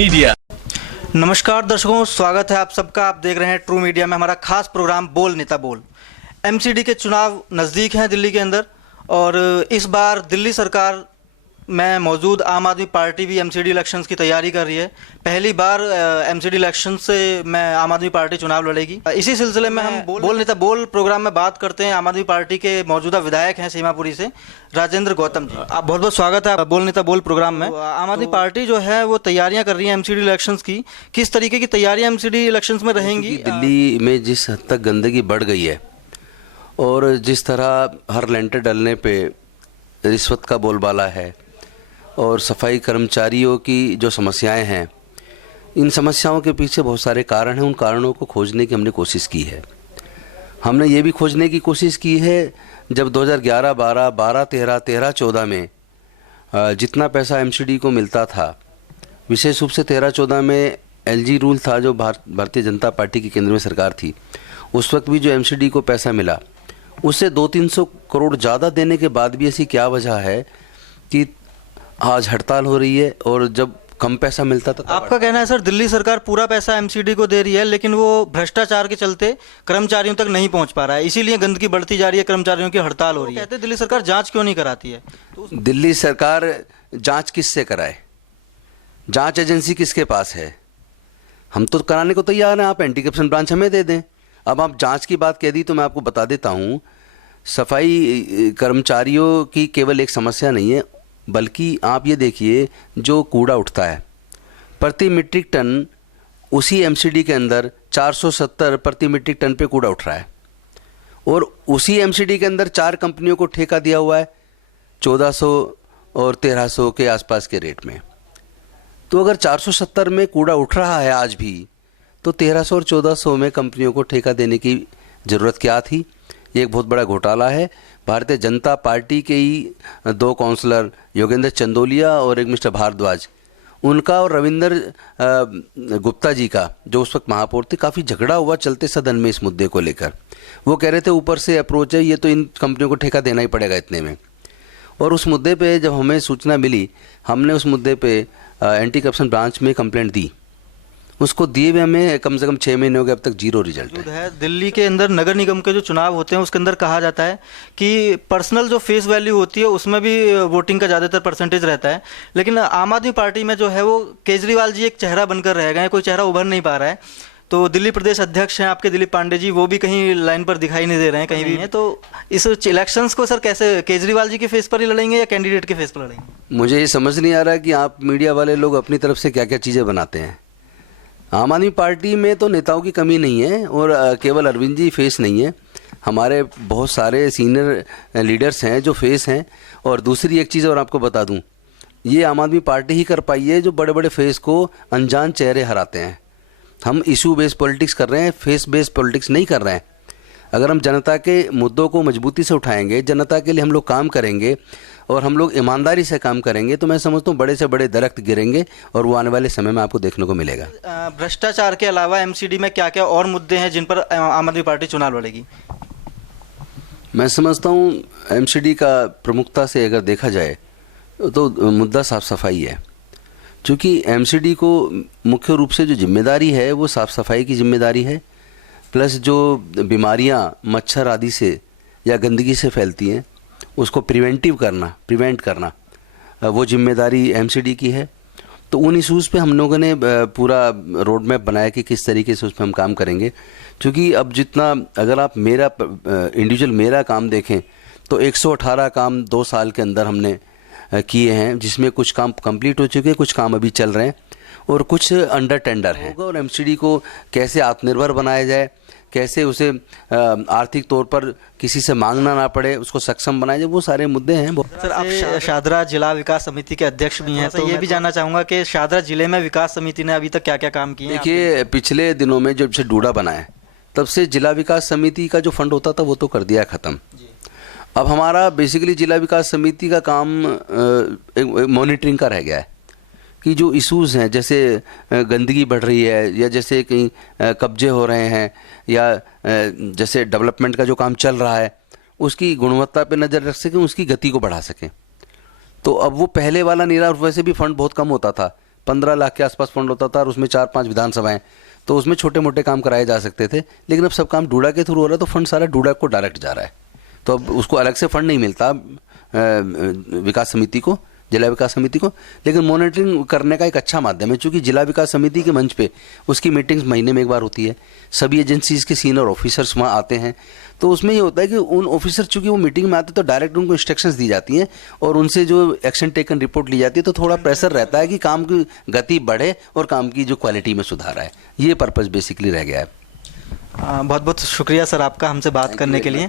Media. नमस्कार दर्शकों, स्वागत है आप सबका। आप देख रहे हैं ट्रू मीडिया में हमारा खास प्रोग्राम बोल नेता बोल। एमसीडी के चुनाव नज़दीक हैं दिल्ली के अंदर, और इस बार दिल्ली सरकार में मौजूद आम आदमी पार्टी भी एमसीडी इलेक्शंस की तैयारी कर रही है। पहली बार एमसीडी इलेक्शन से में आम आदमी पार्टी चुनाव लड़ेगी। इसी सिलसिले में हम बोल नेता बोल प्रोग्राम में बात करते हैं आम आदमी पार्टी के मौजूदा विधायक हैं सीमापुरी से, राजेंद्र गौतम जी। आप बहुत बहुत स्वागत है बोल नेता बोल प्रोग्राम में। आम आदमी पार्टी जो है वो तैयारियां कर रही है एमसीडी इलेक्शंस की। किस तरीके की तैयारियां एमसीडी इलेक्शंस में रहेंगी? दिल्ली में जिस हद तक गंदगी बढ़ गई है और जिस तरह हर लेंटर डलने पे रिश्वत का बोलबाला है और सफाई कर्मचारियों की जो समस्याएं हैं, इन समस्याओं के पीछे बहुत सारे कारण हैं। उन कारणों को खोजने की हमने कोशिश की है। हमने ये भी खोजने की कोशिश की है, जब 2011, 12, 13, 13, 14 में जितना पैसा एमसीडी को मिलता था, विशेष रूप से 13-14 में एलजी रूल था जो भारतीय जनता पार्टी की केंद्र में सरकार थी, उस वक्त भी जो एमसीडी को पैसा मिला उससे 200-300 करोड़ ज़्यादा देने के बाद भी ऐसी क्या वजह है कि आज हड़ताल हो रही है और जब कम पैसा मिलता था। आपका कहना है सर, दिल्ली सरकार पूरा पैसा एमसीडी को दे रही है लेकिन वो भ्रष्टाचार के चलते कर्मचारियों तक नहीं पहुंच पा रहा है, इसीलिए गंदगी बढ़ती जा रही है, कर्मचारियों की हड़ताल हो रही है। कहते हैं दिल्ली सरकार जांच क्यों नहीं कराती है? दिल्ली सरकार जांच किससे कराए? जांच एजेंसी किसके पास है? हम तो कराने को तैयार हैं, आप एंटी करप्शन ब्रांच हमें दे दें। अब आप जांच की बात कह दी तो मैं आपको बता देता हूँ, सफाई कर्मचारियों की केवल एक समस्या नहीं है, बल्कि आप ये देखिए जो कूड़ा उठता है प्रति मीट्रिक टन, उसी एमसीडी के अंदर 470 प्रति मीट्रिक टन पे कूड़ा उठ रहा है, और उसी एमसीडी के अंदर 4 कंपनियों को ठेका दिया हुआ है 1400 और 1300 के आसपास के रेट में। तो अगर 470 में कूड़ा उठ रहा है आज भी, तो 1300 और 1400 में कंपनियों को ठेका देने की ज़रूरत क्या थी? ये एक बहुत बड़ा घोटाला है। भारतीय जनता पार्टी के ही 2 काउंसलर, योगेंद्र चंदोलिया और एक मिस्टर भारद्वाज, उनका और रविंदर गुप्ता जी का, जो उस वक्त महापौर थे, काफ़ी झगड़ा हुआ चलते सदन में इस मुद्दे को लेकर। वो कह रहे थे ऊपर से अप्रोच है, ये तो इन कंपनियों को ठेका देना ही पड़ेगा इतने में। और उस मुद्दे पे जब हमें सूचना मिली, हमने उस मुद्दे पे एंटी करप्शन ब्रांच में कंप्लेंट दी। उसको दिए हुए हमें कम से कम 6 महीने हो गए, अब तक 0 रिजल्ट है। दिल्ली के अंदर नगर निगम के जो चुनाव होते हैं उसके अंदर कहा जाता है कि पर्सनल जो फेस वैल्यू होती है उसमें भी वोटिंग का ज़्यादातर परसेंटेज रहता है, लेकिन आम आदमी पार्टी में जो है वो केजरीवाल जी एक चेहरा बनकर रह गए हैं, कोई चेहरा उभर नहीं पा रहा है। तो दिल्ली प्रदेश अध्यक्ष हैं आपके दिलीप पांडे जी, वो भी कहीं लाइन पर दिखाई नहीं दे रहे हैं, कहीं भी हैं। तो इस इलेक्शंस को सर कैसे, केजरीवाल जी के फेस पर ही लड़ेंगे या कैंडिडेट के फेस पर लड़ेंगे? मुझे ये समझ नहीं आ रहा है कि आप मीडिया वाले लोग अपनी तरफ से क्या क्या चीज़ें बनाते हैं। आम आदमी पार्टी में तो नेताओं की कमी नहीं है, और केवल अरविंद जी फेस नहीं है, हमारे बहुत सारे सीनियर लीडर्स हैं जो फेस हैं। और दूसरी एक चीज़ और आपको बता दूं, ये आम आदमी पार्टी ही कर पाई है जो बड़े बड़े फेस को अनजान चेहरे हराते हैं। हम इशू बेस्ड पॉलिटिक्स कर रहे हैं, फेस बेस्ड पॉलिटिक्स नहीं कर रहे हैं। अगर हम जनता के मुद्दों को मजबूती से उठाएंगे, जनता के लिए हम लोग काम करेंगे और हम लोग ईमानदारी से काम करेंगे, तो मैं समझता हूँ बड़े से बड़े दरख्त गिरेंगे और वो आने वाले समय में आपको देखने को मिलेगा। भ्रष्टाचार के अलावा एमसीडी में क्या क्या और मुद्दे हैं जिन पर आम आदमी पार्टी चुनाव लड़ेगी? मैं समझता हूँ एमसीडी का प्रमुखता से अगर देखा जाए तो मुद्दा साफ़ सफाई है, क्योंकि एमसीडी को मुख्य रूप से जो जिम्मेदारी है वो साफ़ सफाई की जिम्मेदारी है, प्लस जो बीमारियां मच्छर आदि से या गंदगी से फैलती हैं उसको प्रिवेंट करना वो जिम्मेदारी एमसीडी की है। तो उन इशूज़ पे हम लोगों ने पूरा रोड मैप बनाया कि किस तरीके से उस पर हम काम करेंगे। क्योंकि अब जितना, अगर आप मेरा इंडिविजुअल मेरा काम देखें तो 118 काम 2 साल के अंदर हमने किए हैं, जिसमें कुछ काम कंप्लीट हो चुके हैं, कुछ काम अभी चल रहे हैं और कुछ अंडर टेंडर हैं। और एमसीडी को कैसे आत्मनिर्भर बनाया जाए, कैसे उसे आर्थिक तौर पर किसी से मांगना ना पड़े, उसको सक्षम बनाया जाए, वो सारे मुद्दे हैं। सर, आप शाहदरा जिला विकास समिति के अध्यक्ष भी हैं, तो ये भी जानना चाहूँगा कि शाहदरा जिले में विकास समिति ने अभी तक क्या क्या काम किए? देखिए, पिछले दिनों में जब से डूडा बना है तब से जिला विकास समिति का जो फंड होता था वो तो कर दिया ख़त्म। अब हमारा बेसिकली जिला विकास समिति का काम मॉनिटरिंग का रह गया है कि जो इश्यूज़ हैं, जैसे गंदगी बढ़ रही है या जैसे कहीं कब्जे हो रहे हैं या जैसे डेवलपमेंट का जो काम चल रहा है, उसकी गुणवत्ता पे नज़र रख सकें, उसकी गति को बढ़ा सकें। तो अब वो पहले वाला नहीं रहा, वैसे भी फंड बहुत कम होता था, 15 लाख के आसपास फंड होता था और उसमें 4-5 विधानसभाएं, तो उसमें छोटे मोटे काम कराए जा सकते थे। लेकिन अब सब काम डूडा के थ्रू हो रहा है, तो फंड सारा डूडा को डायरेक्ट जा रहा है, तो अब उसको अलग से फंड नहीं मिलता विकास समिति को, जिला विकास समिति को। लेकिन मॉनिटरिंग करने का एक अच्छा माध्यम है, क्योंकि जिला विकास समिति के मंच पे उसकी मीटिंग्स महीने में एक बार होती है, सभी एजेंसीज के सीनियर ऑफिसर्स वहाँ आते हैं। तो उसमें ये होता है कि उन ऑफिसर, चूंकि वो मीटिंग में आते हैं, तो डायरेक्ट उनको इंस्ट्रक्शंस दी जाती हैं और उनसे जो एक्शन टेकन रिपोर्ट ली जाती है, तो थोड़ा प्रेशर रहता है कि काम की गति बढ़े और काम की जो क्वालिटी में सुधार आए। ये पर्पज़ बेसिकली रह गया है। बहुत बहुत शुक्रिया सर आपका हमसे बात करने के लिए।